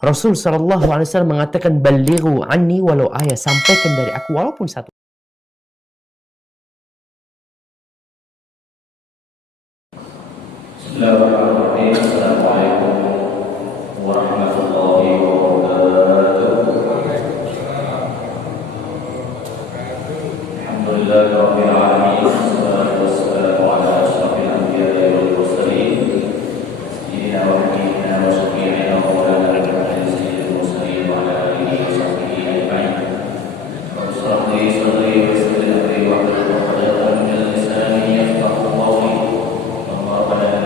Rasul sallallahu alaihi wasallam mengatakan, "Ballighu anni walau ayat." Sampaikan dari aku walaupun satu. Bismillahirrahmanirrahim. Assalamualaikum warahmatullahi wabarakatuh. Alhamdulillahirabbil alamin. Wassalatu wassalamu ala asyrofil anbiya'i wal mursalin. Sayyidina wa habibina wa syafi'ina wa maulana Muhammadin sayyidil mursalin wa ala alihi wa sahbihi ajma'in. Rabbi shrah li sadri wa yassir li amri wahlul 'uqdatam min lisani yafqahu qawli. Rabbana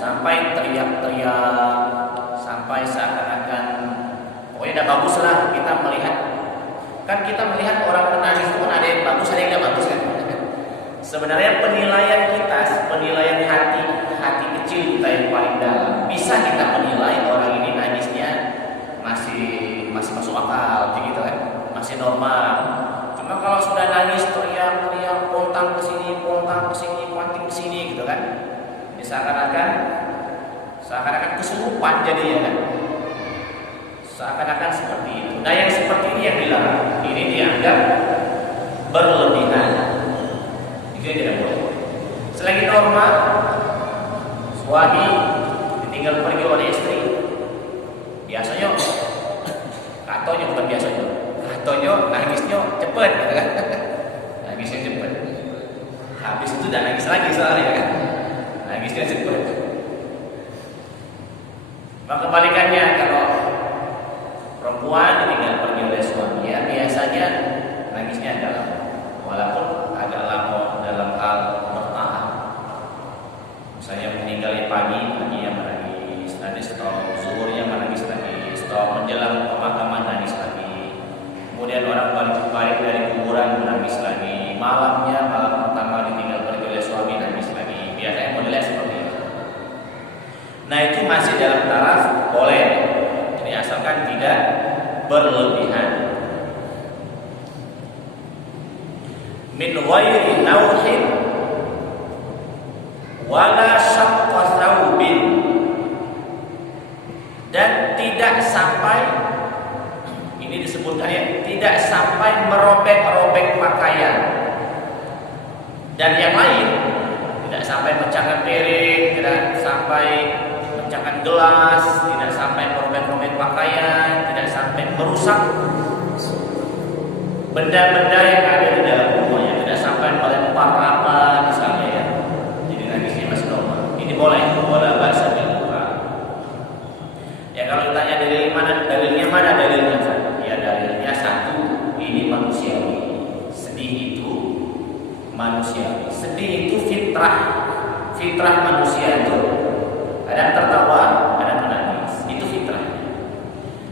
sampai teriak baguslah kita melihat. Kan kita melihat orang menangis itu kan ada yang bagus, ada yang tidak bagus kan. Sebenarnya penilaian kita, penilaian hati kecil kita yang paling dalam, bisa kita menilai orang ini nangisnya masih masuk akal, begitu kan, masih normal. Cuma kalau sudah nangis teriak-teriak, pontang ke sini, panting ke sini, gitu kan, ini seakan-akan kesurupan jadinya kan, seakan-akan seperti itu. Nah yang seperti ini yang dilarang, ini dianggap berlebihan. Itu yang tidak boleh. Selagi normal, suami ditinggal pergi oleh istri, biasanya katonyo bukan biasanya, katonyo nangisnya cepet, gitu kan? Nangisnya cepet. Habis itu udah nangis lagi soalnya kan, nangisnya cepet. Maka kebalikannya, kalau perempuan ditinggal pergi oleh suami, ya biasanya nangisnya dalam, walaupun agak lama dalam hal bertahan. Misalnya meninggalnya pagi yang menangis, nanti setelah zuhurnya menangis lagi, setelah menjelang pemakaman nangis lagi, kemudian orang balik dari kuburan menangis lagi, malam pertama ditinggal pergi oleh suami nangis lagi. Biasanya modelnya seperti itu. Nah itu masih dalam taraf boleh, jadi asalkan tidak berlebihan. Min ghairi nauhin wala syaqqa thawbin, dan tidak sampai, ini disebutkan ya, tidak sampai merobek-robek pakaian, dan yang lain tidak sampai pecahkan piring, tidak sampai pecahkan gelas, tidak sampai merobek-robek pakaian, tidak sampai merusak benda-benda yang ada di dalam rumahnya, tidak sampai melempar apa misalnya ya. Jadi nangisnya masih normal. Ini boleh bahasa bilang. Ya kalau ditanya dalilnya mana dalilnya? Ya dalilnya satu, ini manusiawi. Sedih itu manusiawi. Sedih itu fitrah manusia itu. Ada tertawa, ada menangis. Itu fitrahnya.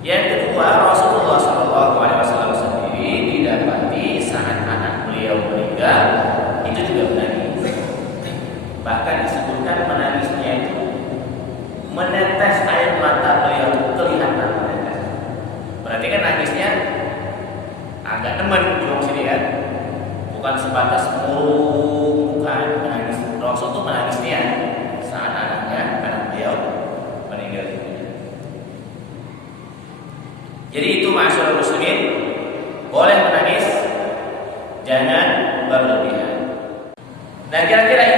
Yang kedua, Rasulullah SAW sendiri didapati saat anak beliau meninggal itu juga menangis. Bahkan disebutkan menangisnya itu menetes air mata beliau, kelihatan menetes. Berarti kan nangisnya agak nemen di sini kan, bukan sebatas bukan menangis. Rasul itu menangisnya saat anak beliau meninggal dunia. Jadi itu ma'asyiral muslimin, boleh menangis, jangan berlebihan. Dan kira-kira